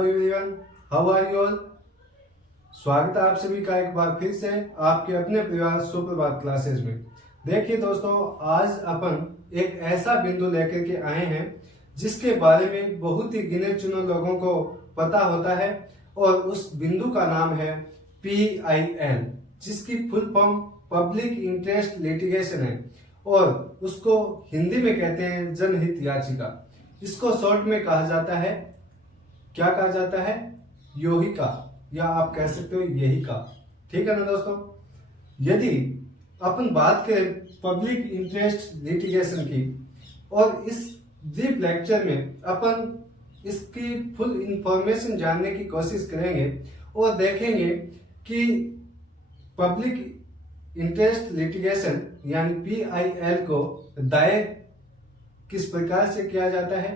Everyone, how are you all. स्वागत है आप सभी का एक बार फिर से आपके अपने परिवार सुप्रभात क्लासेस में। देखिए दोस्तों, आज अपन एक ऐसा बिंदु लेकर के आए हैं जिसके बारे में बहुत ही गिने चुने लोगों को पता होता है और उस बिंदु का नाम है PIL, जिसकी full form public interest litigation है और उसको हिंदी में कहते हैं जनहित याचिका। इसको शॉर्ट में कहा जाता है, क्या कहा जाता है, योहिका, या आप कह सकते हो यही का। ठीक है ना दोस्तों। यदि अपन बात करें पब्लिक इंटरेस्ट लिटिगेशन की, और इस ब्रीफ लेक्चर में अपन इसकी फुल इंफॉर्मेशन जानने की कोशिश करेंगे और देखेंगे कि पब्लिक इंटरेस्ट लिटिगेशन यानी PIL को दायर किस प्रकार से किया जाता है,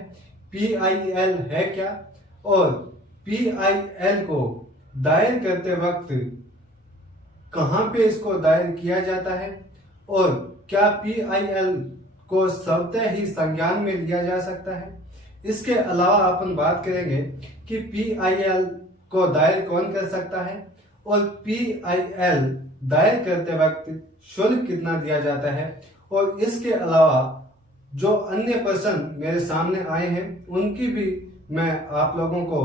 PIL है क्या, और PIL को दायर करते वक्त कहां पे इसको दायर किया जाता है, और क्या PIL को स्वतः ही संज्ञान में लिया जा सकता है। इसके अलावा अपन बात करेंगे कि PIL को दायर कौन कर सकता है और PIL दायर करते वक्त शुल्क कितना दिया जाता है। और इसके अलावा जो अन्य पर्सन मेरे सामने आए हैं उनकी भी मैं आप लोगों को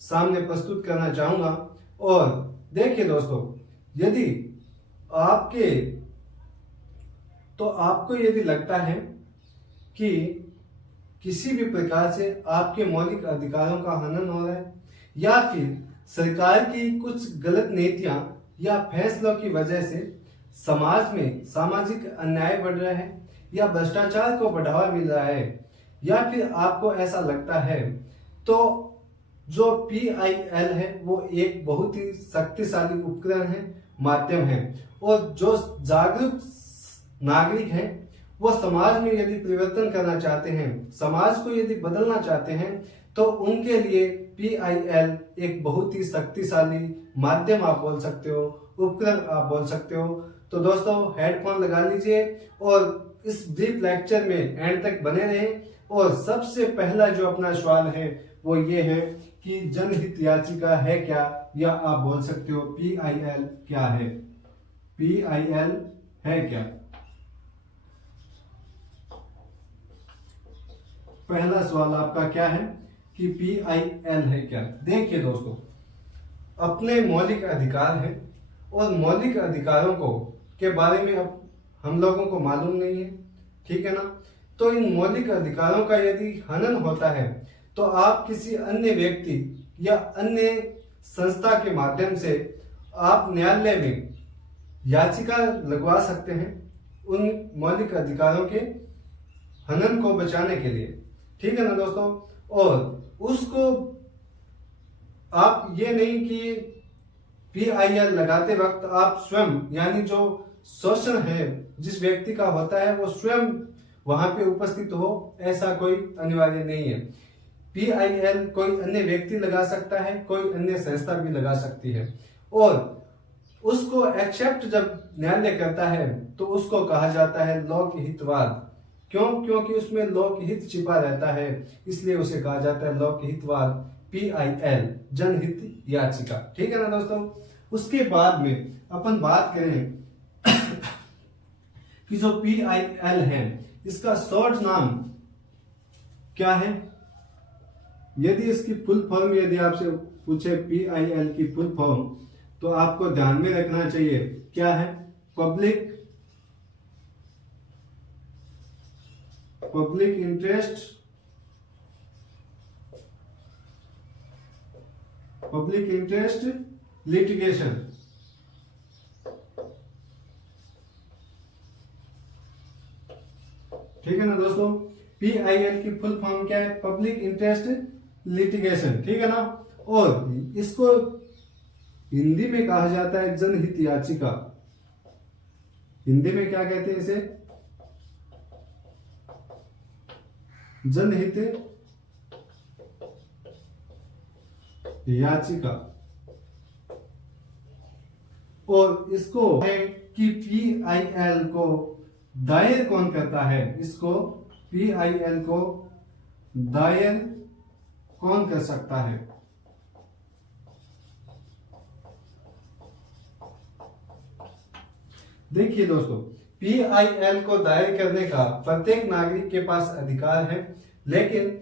सामने प्रस्तुत करना चाहूंगा। और देखिए दोस्तों, यदि आपको यदि लगता है कि किसी भी प्रकार से आपके मौलिक अधिकारों का हनन हो रहा है, या फिर सरकार की कुछ गलत नीतियां या फैसलों की वजह से समाज में सामाजिक अन्याय बढ़ रहा है या भ्रष्टाचार को बढ़ावा मिल रहा है, या फिर आपको ऐसा लगता है, तो जो PIL है वो एक बहुत ही शक्तिशाली उपकरण है, माध्यम है। और जो जागरूक नागरिक हैं वो समाज में यदि परिवर्तन करना चाहते हैं, समाज को यदि बदलना चाहते हैं, तो उनके लिए PIL एक बहुत ही शक्तिशाली माध्यम आप बोल सकते हो, उपकरण आप बोल सकते हो। तो दोस्तों, हेडफोन लगा लीजिए और इस ब्रीफ लेक्चर में एंड तक बने रहें। और सबसे पहला जो अपना सवाल है वो ये है कि जनहित याचिका है क्या, या आप बोल सकते हो PIL क्या है, PIL है क्या। पहला सवाल आपका क्या है कि PIL है क्या। देखिए दोस्तों, अपने मौलिक अधिकार हैं और मौलिक अधिकारों को के बारे में अब हम लोगों को मालूम नहीं है, ठीक है ना। तो इन मौलिक अधिकारों का यदि हनन होता है तो आप किसी अन्य व्यक्ति या अन्य संस्था के माध्यम से आप न्यायालय में याचिका लगवा सकते हैं उन मौलिक अधिकारों के हनन को बचाने के लिए, ठीक है ना दोस्तों। और उसको आप ये नहीं कि PIL लगाते वक्त आप स्वयं, यानी जो शोषण है जिस व्यक्ति का होता है वो स्वयं वहां पे उपस्थित हो, ऐसा कोई अनिवार्य नहीं है। PIL कोई अन्य व्यक्ति लगा सकता है, कोई अन्य संस्था भी लगा सकती है, और उसको एक्सेप्ट जब न्यायालय करता है तो उसको कहा जाता है लोक हितवाद। क्यों? क्योंकि उसमें लोक हित छिपा रहता है, इसलिए उसे कहा जाता है लोक हितवाद, PIL, जनहित याचिका, ठीक है ना दोस्तों। उसके बाद में अपन बात करें कि जो PIL है इसका शॉर्ट नाम क्या है। यदि इसकी फुल फॉर्म यदि आपसे पूछे PIL की फुल फॉर्म, तो आपको ध्यान में रखना चाहिए क्या है, पब्लिक इंटरेस्ट लिटिगेशन। ठीक है ना दोस्तों। PIL की फुल फॉर्म क्या है, पब्लिक इंटरेस्ट लिटिगेशन, ठीक है ना। और इसको हिंदी में कहा जाता है जनहित याचिका। हिंदी में क्या कहते हैं इसे, जनहित याचिका। और इसको है कि PIL को दायर कौन करता है, इसको PIL को दायर कौन कर सकता है। देखिए दोस्तों, PIL को दायर करने का प्रत्येक नागरिक के पास अधिकार है, लेकिन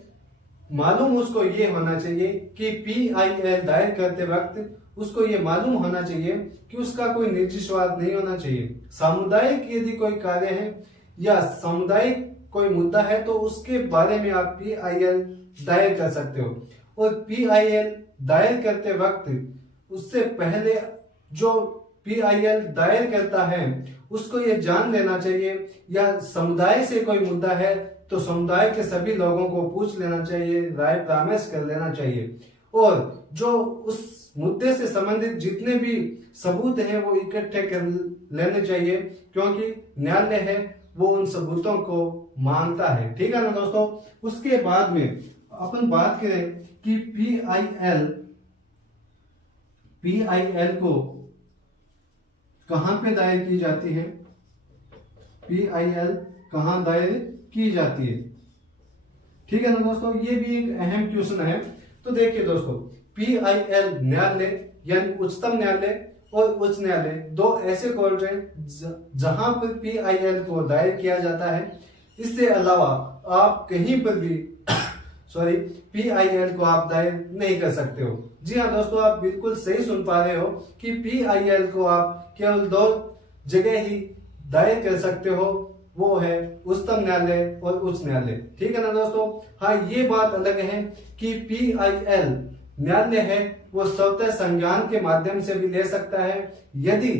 मालूम उसको ये होना चाहिए कि PIL दायर करते वक्त उसको ये मालूम होना चाहिए कि उसका कोई निजी स्वार्थ नहीं होना चाहिए। सामुदायिक यदि कोई कार्य है या सामुदायिक कोई मुद्दा है तो उसके बारे में आप PIL दायर कर सकते हो। और PIL दायर करते वक्त उससे पहले जो PIL दायर करता है उसको ये जान लेना चाहिए, या समुदाय से कोई मुद्दा है तो समुदाय के सभी लोगों को पूछ लेना चाहिए, राय परामर्श कर लेना चाहिए, और जो उस मुद्दे से संबंधित जितने भी सबूत हैं वो इकट्ठे कर लेने चाहिए, क्योंकि न्यायालय है वो उन सबूतों को मांगता है। ठीक है ना दोस्तों। उसके बाद में अपन बात करें कि PIL को कहां पे दायर की जाती है, PIL कहां दायर की जाती है। ठीक है ना दोस्तों, ये भी एक अहम क्वेश्चन है। तो देखिए दोस्तों, PIL न्यायालय यानी उच्चतम न्यायालय और उच्च न्यायालय दो ऐसे कोर्ट हैं जहां पर PIL को दायर किया जाता है। इससे अलावा आप कहीं पर भी PIL को आप दायर नहीं कर सकते हो। जी हाँ दोस्तों, आप बिल्कुल सही सुन पा रहे हो कि PIL को आप केवल दो जगह ही दायर कर सकते हो, वो है उच्चतम न्यायालय और उच्च न्यायालय। ठीक है ना दोस्तों। हाँ, ये बात अलग है कि PIL न्यायालय है वो स्वतः संज्ञान के माध्यम से भी ले सकता है। यदि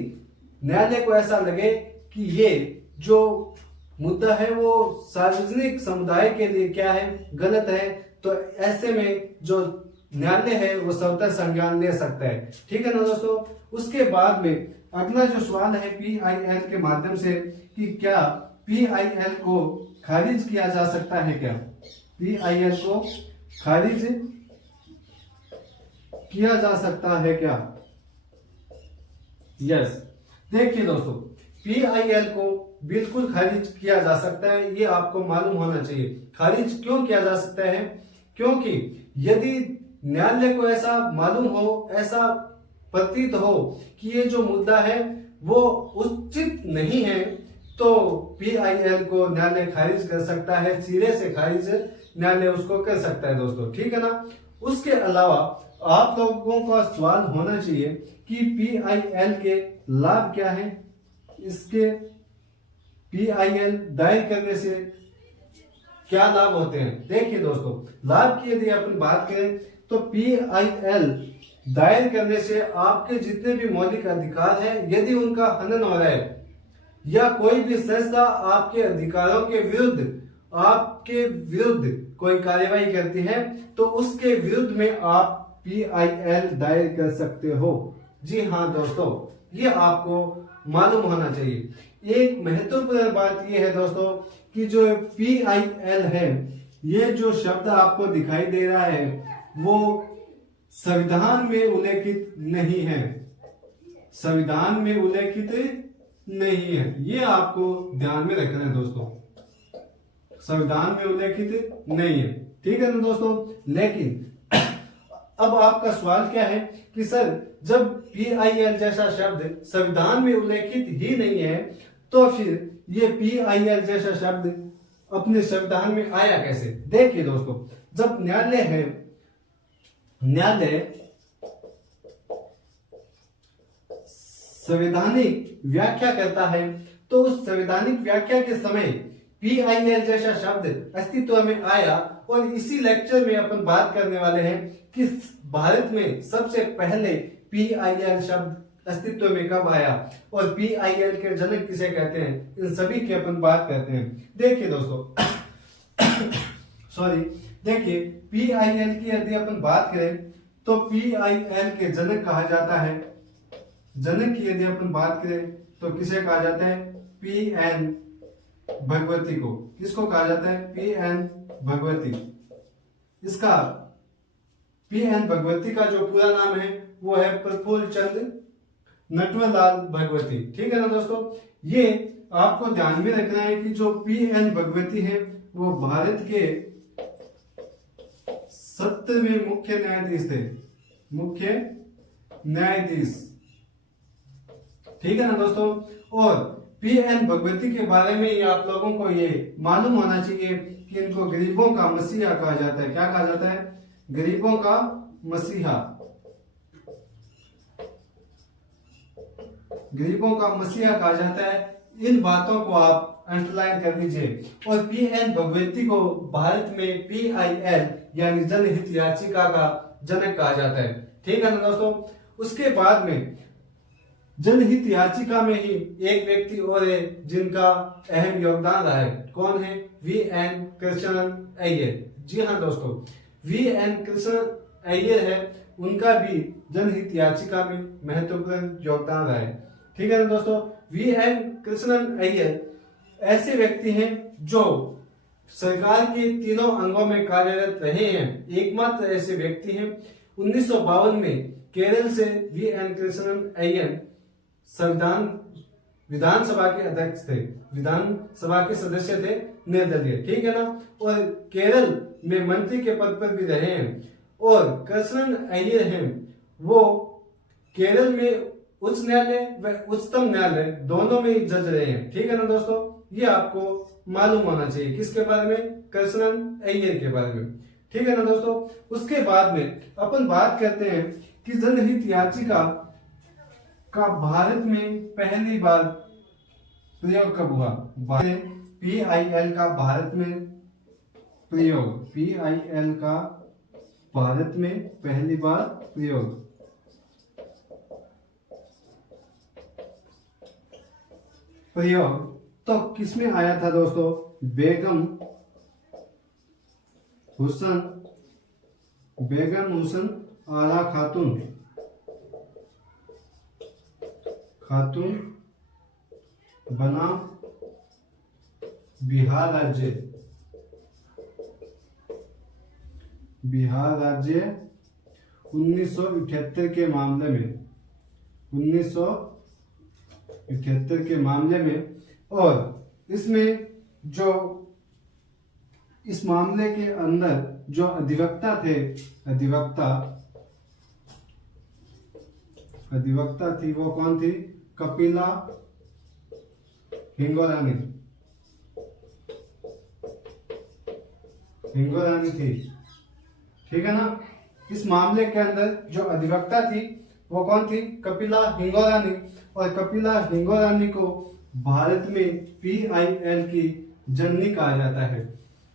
न्यायालय को ऐसा लगे कि ये जो मुद्दा है वो सार्वजनिक समुदाय के लिए क्या है, गलत है, तो ऐसे में जो न्यायालय है वो स्वतः संज्ञान ले सकता है। ठीक है ना दोस्तों। उसके बाद में अगला जो सवाल है PIL के माध्यम से कि क्या PIL को खारिज किया जा सकता है, क्या PIL को खारिज किया जा सकता है क्या। यस, देखिए दोस्तों, PIL को बिल्कुल खारिज किया जा सकता है, ये आपको मालूम होना चाहिए। खारिज क्यों किया जा सकता है, क्योंकि यदि न्यायालय को ऐसा मालूम हो, ऐसा प्रतीत हो कि ये जो मुद्दा है वो उचित नहीं है, तो PIL को न्यायालय खारिज कर सकता है, सिरे से खारिज न्यायालय उसको कर सकता है दोस्तों। ठीक है ना। उसके अलावा आप लोगों का सवाल होना चाहिए कि PIL के लाभ क्या है, इसके PIL दायर करने से क्या लाभ होते हैं। देखिए दोस्तों, लाभ की यदि अपन बात करें तो PIL दायर करने से आपके जितने भी मौलिक अधिकार हैं, यदि उनका हनन हो रहा है या कोई भी संस्था आपके अधिकारों के विरुद्ध, आपके विरुद्ध कोई कार्यवाही करती है, तो उसके विरुद्ध में आप PIL दायर कर सकते हो। जी हाँ दोस्तों, ये आपको मालूम होना चाहिए। एक महत्वपूर्ण बात यह है दोस्तों कि जो PIL है, ये जो शब्द आपको दिखाई दे रहा है वो संविधान में उल्लेखित नहीं है, संविधान में उल्लेखित नहीं है, ये आपको ध्यान में रखना है दोस्तों, संविधान में उल्लेखित नहीं है। ठीक है ना दोस्तों। लेकिन अब आपका सवाल क्या है कि सर, जब PIL जैसा शब्द संविधान में उल्लेखित ही नहीं है तो फिर ये PIL जैसा शब्द अपने संविधान में आया कैसे। देखिए दोस्तों, जब न्यायालय है, न्यायालय संवैधानिक व्याख्या करता है, तो उस संवैधानिक व्याख्या के समय PIL जैसा शब्द अस्तित्व में आया। और इसी लेक्चर में अपन बात करने वाले हैं कि भारत में सबसे पहले PIL शब्द अस्तित्व में कब आया और PIL के जनक किसे कहते हैं, इन सभी की अपन बात करते हैं। देखिए दोस्तों देखिए PIL की यदि अपन बात करें तो PIL के जनक कहा जाता है, जनक की यदि अपन बात करें तो किसे कहा जाता है, PN भगवती को। किसको कहा जाता है, PN भगवती। इसका PN भगवती का जो पूरा नाम है वो है प्रफुल्ल चंद्र नटवरलाल भगवती। ठीक है ना दोस्तों। ये आपको ध्यान में रखना है कि जो PN भगवती है वो भारत के 7वें मुख्य न्यायाधीश थे, मुख्य न्यायाधीश। ठीक है ना दोस्तों। और पी.एन. भगवती के बारे में आप लोगों को ये मालूम होना चाहिए कि इनको गरीबों का मसीहा कहा जाता है। क्या कहा जाता है? गरीबों का मसीहा। गरीबों का मसीहा कहा जाता है। इन बातों को आप अंडरलाइन कर लीजिए। और पी.एन. भगवती को भारत में PIL यानी जनहित याचिका का जनक कहा जाता है। ठीक है ना दोस्तों। उसके बाद में जनहित याचिका में ही एक व्यक्ति और है जिनका अहम योगदान रहा है। कौन है? V.N. कृष्णन अय्यर। जी हाँ दोस्तों, V.N. कृष्णन अय्यर है, उनका भी जनहित याचिका में महत्वपूर्ण योगदान रहा है। ठीक है ना दोस्तों। V.N. कृष्णन अय्यर ऐसे व्यक्ति हैं जो सरकार के तीनों अंगों में कार्यरत रहे हैं। एकमात्र ऐसे व्यक्ति हैं। 1952 में केरल से V.N. कृष्णन अय्यर संविधान विधानसभा के अध्यक्ष थे, विधानसभा के सदस्य थे, निर्दलीय। ठीक है ना। और केरल में मंत्री के पद पर भी रहे हैं। और कृष्णन अय्यर हैं, वो केरल में उच्च न्यायालय व उच्चतम न्यायालय दोनों में ही जज रहे हैं। ठीक है ना दोस्तों। ये आपको मालूम होना चाहिए। किसके बारे में? कृष्णन अय्यर के बारे में। ठीक है ना दोस्तों। उसके बाद में अपन बात करते हैं कि जनहित याचिका का भारत में पहली बार प्रयोग कब हुआ? PIL का भारत में प्रयोग, PIL का भारत में पहली बार प्रयोग तो किसमें आया था दोस्तों? बेगम हुसैन आरा खातून बनाम बिहार राज्य 1978 के मामले में, 1978 के मामले में। और इसमें जो इस मामले के अंदर जो अधिवक्ता थे, अधिवक्ता थी, वो कौन थी? कपिला हिंगोरानी थी। ठीक है ना। इस मामले के अंदर जो अधिवक्ता थी वो कौन थी? कपिला हिंगोरानी। और कपिला हिंगोरानी को भारत में PIL की जननी कहा जाता है।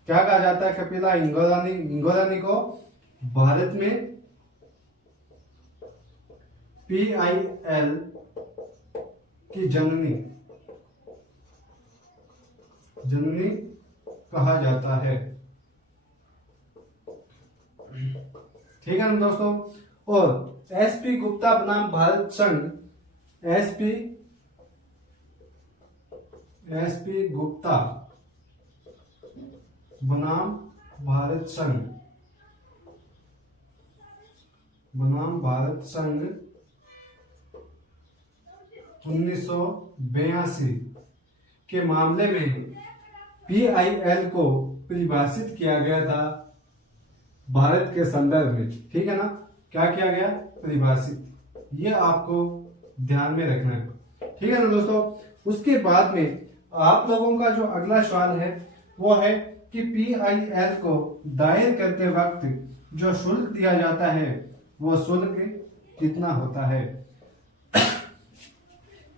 क्या कहा जाता है? कपिला हिंगोरानी को भारत में PIL की जननी कहा जाता है। ठीक है ना दोस्तों। और SP गुप्ता बनाम भारत संघ, SP गुप्ता बनाम भारत संघ 1982 के मामले में PIL को परिभाषित किया गया था भारत के संदर्भ में। ठीक है ना। क्या किया गया? परिभाषित। ये आपको ध्यान में रखना है। ठीक है ना दोस्तों। उसके बाद में आप लोगों का जो अगला सवाल है वो है कि PIL को दायर करते वक्त जो शुल्क दिया जाता है वो शुल्क कितना होता है?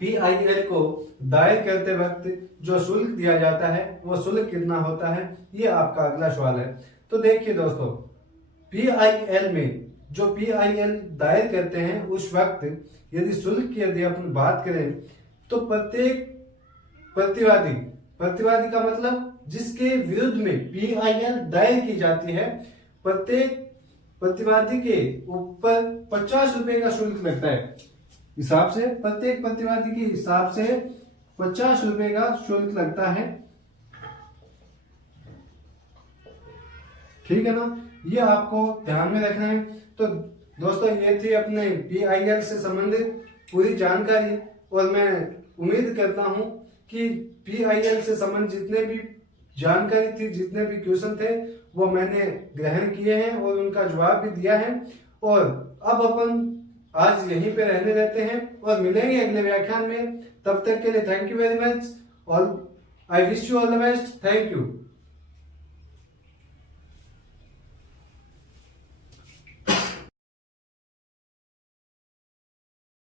PIL को दायर करते वक्त जो शुल्क दिया जाता है वो शुल्क कितना होता है? ये आपका अगला सवाल है। तो देखिए दोस्तों, PIL में जो PIL दायर करते हैं उस वक्त यदि शुल्क की यदि अपन बात करें तो प्रत्येक प्रतिवादी का मतलब जिसके विरुद्ध में PIL दायर की जाती है, प्रत्येक प्रतिवादी के ऊपर 50 रुपए का शुल्क लगता है। हिसाब से प्रत्येक प्रतिवादी के हिसाब से 50 रुपए का शुल्क लगता है। ठीक है ना। ये आपको ध्यान में रखना है। तो दोस्तों ये थी अपने PIL से संबंधित पूरी जानकारी। और मैं उम्मीद करता हूं कि PIL से संबंधित जितने भी जानकारी थी, जितने भी क्वेश्चन थे वो मैंने ग्रहण किए हैं और उनका जवाब भी दिया है। और अब अपन आज यहीं पे रहने देते हैं और मिलेंगे अगले व्याख्यान में। तब तक के लिए थैंक यू वेरी मच और I wish you all the best. Thank you.